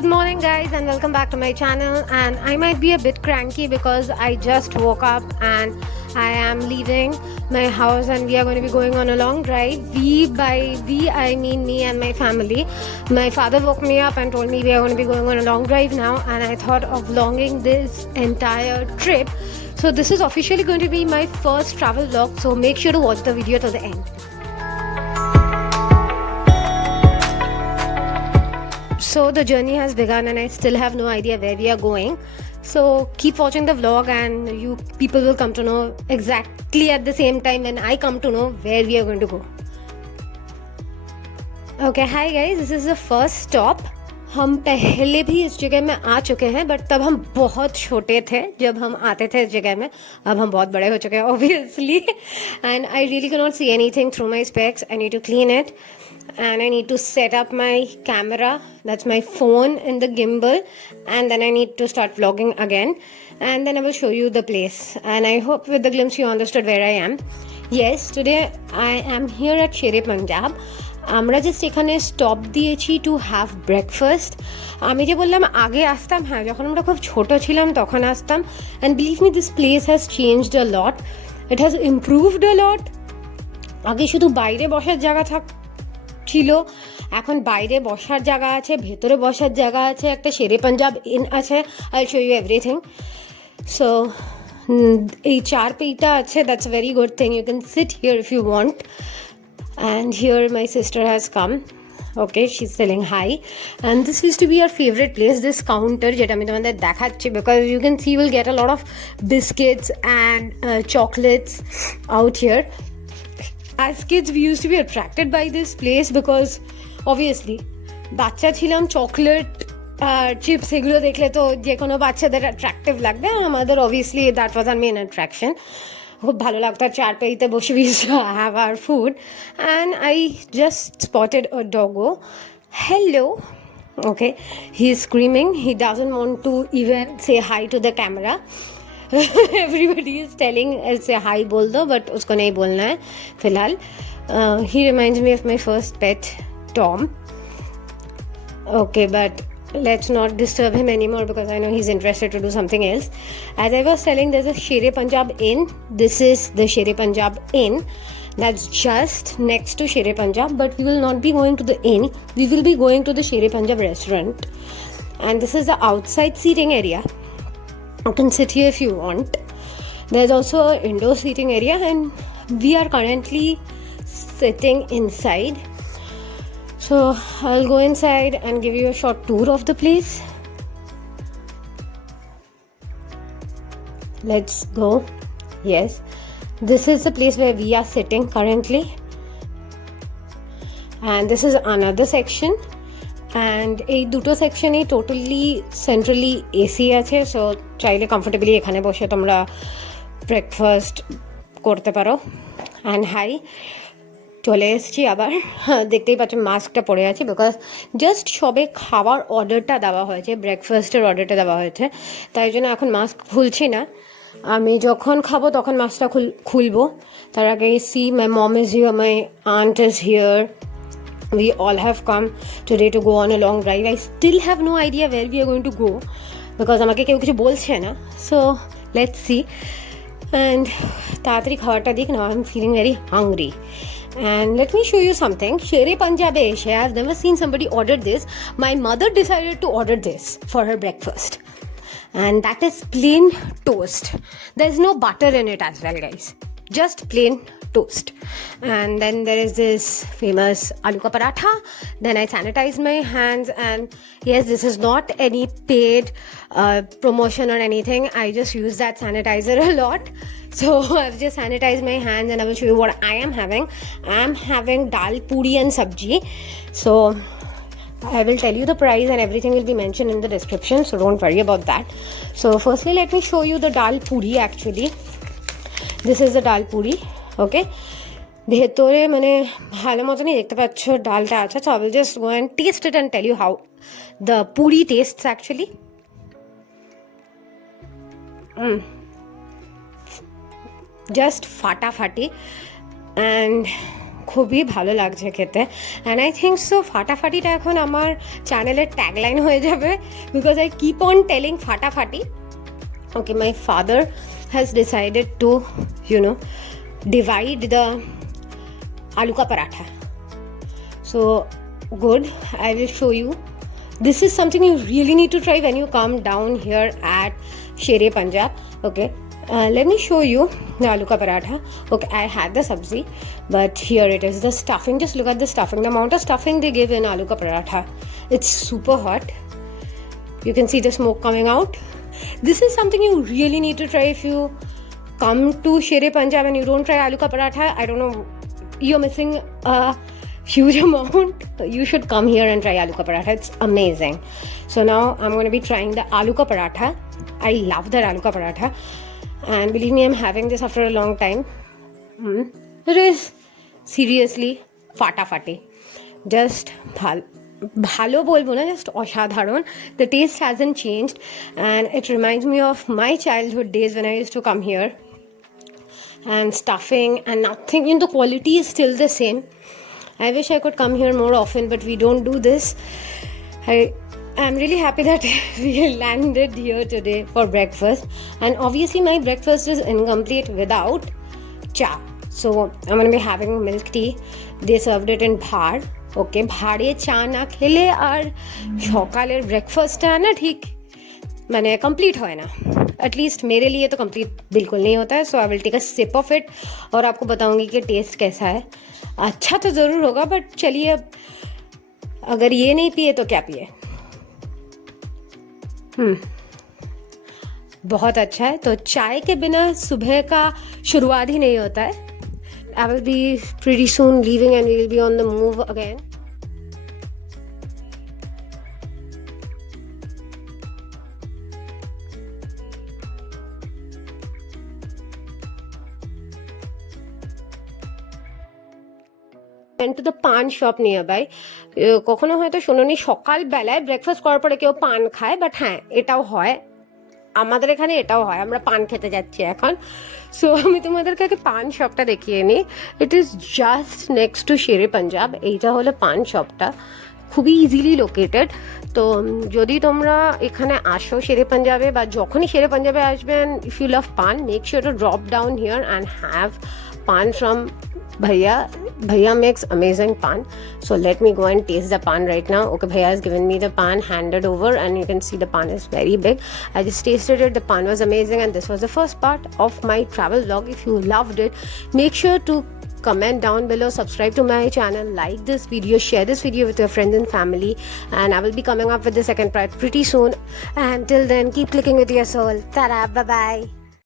Good morning, guys, and welcome back to my channel. And I might be a bit cranky because I just woke up and I am leaving my house, and we are going to be going on a long drive. By we, I mean me and my family. My father woke me up and told me we are going to be going on a long drive now, and I thought of vlogging this entire trip. So, this is officially going to be my first travel vlog, so make sure to watch the video till the end. So the journey has begun and I still have no idea where we are going. So keep watching the vlog and you people will come to know exactly at the same time when I come to know where we are going to go. Okay, hi guys, this is the first stop. हम पहले भी इस जगह में आ चुके हैं, but तब हम बहुत छोटे थे जब हम आते थे इस जगह में. अब हम बहुत बड़े हो चुके हैं obviously, and I really cannot see anything through my specs. I need to clean it and I need to set up my camera, that's my phone, in the gimbal, and then I need to start vlogging again, and then I will show you the place. And I hope with the glimpse you understood where I am. Yes, today I am here at Sher-e Punjab. আমরা just এখানে stop দিয়েছি to have breakfast. আমি যে বললাম আগে আসতাম, হ্যাঁ যখন আমরা খুব ছোট ছিলাম তখন আসতাম. And believe me, this place has changed a lot, it has improved a lot. আগে শুধু বাইরে বসার জায়গা ছিল, এখন বাইরে বসার জায়গা আছে, ভেতরে বসার জায়গা আছে, একটা শেরে পাঞ্জাব ইন আছে. I show you everything. So এই চার পেইটা আছে, that's a very good thing. You can sit here if you want. And here my sister has come. Okay, she's saying hi. And this used to be our favorite place, this counter jeta ami tomader dekhacchi, because you can see we'll get a lot of biscuits and chocolates out here. As kids we used to be attracted by this place because obviously বাচ্চা ছিলাম, chocolate chips এগুলো দেখলে তো যে কোনো বাচ্চাদের attractive লাগবে. আমাদের obviously that was our main attraction. খুব ভালো লাগতো আর চার পেইতে বসে have our food. And I just spotted a doggo. Hello. Okay, he is screaming. He doesn't want to even say hi to the camera. Everybody is telling say hi bol do, but usko nahi bolna hai filhal. He reminds me of my first pet, Tom. Okay, but let's not disturb him anymore because I know he's interested to do something else. As I was telling, there's a Sher-e Punjab Inn. This is the Sher-e Punjab Inn. That's just next to Sher-e Punjab, but we will not be going to the inn. We will be going to the Sher-e Punjab restaurant. And this is the outside seating area. You can sit here if you want. There's also an indoor seating area, and we are currently sitting inside. So I'll go inside and give you a short tour of the place. Let's go. Yes, this is the place where we are sitting currently, and this is another section, and এই দুটো সেকশনে totally centrally AC আছে. So চাইলে comfortably এখানে বসে তোমরা breakfast করতে পারো. অ্যান্ড হাই, চলে এসেছি আবার. দেখতেই পাচ্ছ মাস্কটা পরে আছি বিকজ জাস্ট সবে খাবার অর্ডারটা দেওয়া হয়েছে, ব্রেকফাস্টের অর্ডারটা দেওয়া হয়েছে, তাই জন্য এখন মাস্ক খুলছি না. আমি যখন খাবো তখন মাস্কটা খুলবো. তার আগে see my mom is here, my aunt is here. We all have come today to go on a long drive. I still have no idea where we are going to go because আমাকে কেউ কিছু বলছে না. So let's see. And তাড়াতাড়ি খাবারটা দিক না, I'm feeling very hungry. And let me show you something. Sher-e Punjab এসে, I've never seen somebody order this. My mother decided to order this for her breakfast. And that is plain toast. There's no butter in it as well, guys. Just plain toast. And then there is this famous aloo ka paratha. Then I sanitize my hands, and yes, this is not any paid promotion or anything. I just use that sanitizer a lot. So I've just sanitized my hands, and I will show you what I am having. I am having dal puri and sabji. So I will tell you the price and everything will be mentioned in the description, so don't worry about that. So firstly let me show you the dal puri. Actually this is the dal puri. Okay, ভেতরে মানে ভালো মতনই দেখতে পাচ্ছ ডালটা আছে. So I will just go and taste it and tell you how the puri tastes actually. Just ফাটাফাটি, and খুবই ভালো লাগছে খেতে অ্যান্ড আই থিঙ্ক সো ফাটাফাটিটা এখন আমার চ্যানেলের ট্যাগলাইন হয়ে যাবে because I keep on telling ফাটাফাটি okay my father has decided to divide the aloo ka paratha. So good, I will show you. This is something you really need to try when you come down here at Shere Punjab. Okay, let me show you the aloo ka paratha. Okay, I had the sabzi, but here it is, the stuffing. Just look at the stuffing, the amount of stuffing they give in aloo ka paratha. It's super hot. You can see the smoke coming out. This is something you really need to try if you come to Shere Punjab and you don't try aloo ka paratha. I don't know, you're missing a huge amount. You should come here and try aloo ka paratha. It's amazing. So now I'm going to be trying the aloo ka paratha. I love that aloo ka paratha, and believe me, I'm having this after a long time. It is seriously ফাটাফাটি, just ভালো বলবো না, just অসাধারণ. The taste hasn't changed and it reminds me of my childhood days when I used to come here. And stuffing and nothing, the quality is still the same. I wish I could come here more often, but we don't do this. I'm really happy that we landed here today for breakfast, and obviously my breakfast is incomplete without cha. So I'm going to be having milk tea. They served it in bhar. Okay, bhare cha na khele আর সকালের ব্রেকফাস্টটা না ঠিক মানে complete হয় না, at least मेरे लिए तो कंप्लीट बिल्कुल नहीं होता है. So I will take a sip of it और आपको बताऊंगी कि टेस्ट कैसा है. अच्छा तो ज़रूर होगा, बट चलिए अब अगर ये नहीं पिए तो क्या पिए. बहुत अच्छा है. तो चाय के बिना सुबह का शुरुआत ही नहीं होता है. I will be pretty soon leaving and we will be on the move again. To the paan shop nearby. কখনো হয়তো শোনোনি সকালবেলায় ব্রেকফাস্ট করার পরে কেউ পান খায়, বাট হ্যাঁ এটাও হয়, আমাদের এখানে এটাও হয়, আমরা পান খেতে যাচ্ছি এখন. সো আমি তোমাদেরকে আগে পান শপটা দেখিয়ে নিই. It is just next to Shere Punjab. এইটা হলো পান শপটা, খুবই ইজিলি লোকেটেড. তো যদি তোমরা এখানে আসো শেরে পাঞ্জাবে, বা যখনই শেরে পাঞ্জাবে আসবেন, ইফ ইউ লাভ পান, make sure to drop down here and have pan from Bhaiya makes amazing pan. So let me go and taste the pan right now. Okay, Bhaiya has given me the pan, handed over, and you can see the pan is very big. I just tasted it. The pan was amazing, and this was the first part of my travel vlog. If you loved it, make sure to comment down below, subscribe to my channel, like this video, share this video with your friends and family, and I will be coming up with the second part pretty soon. And till then, keep clicking with your soul. Ta-da, bye bye.